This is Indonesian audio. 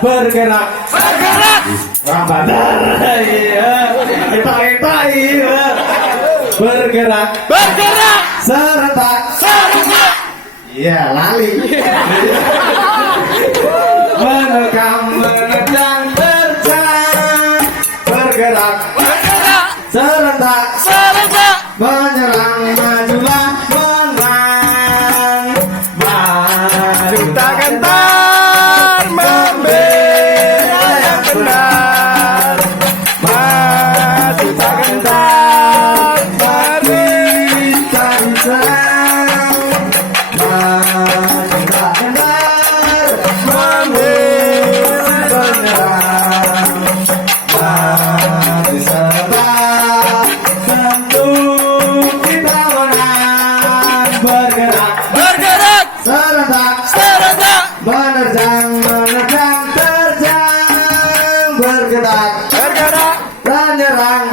Bergerak, Ramadan, bergerak, serentak, ya lali, menerjang, terjang, bergerak, serentak, menyerang, majulah, menang, maju tak gentar, membela yang benar, maju tak gentar, berbincang-bincang, maju tak gentar, membela penyerang, maju serentak, tentu kita menang, bergerak, serentak, menerjang, terjang, bergerak, menyerang,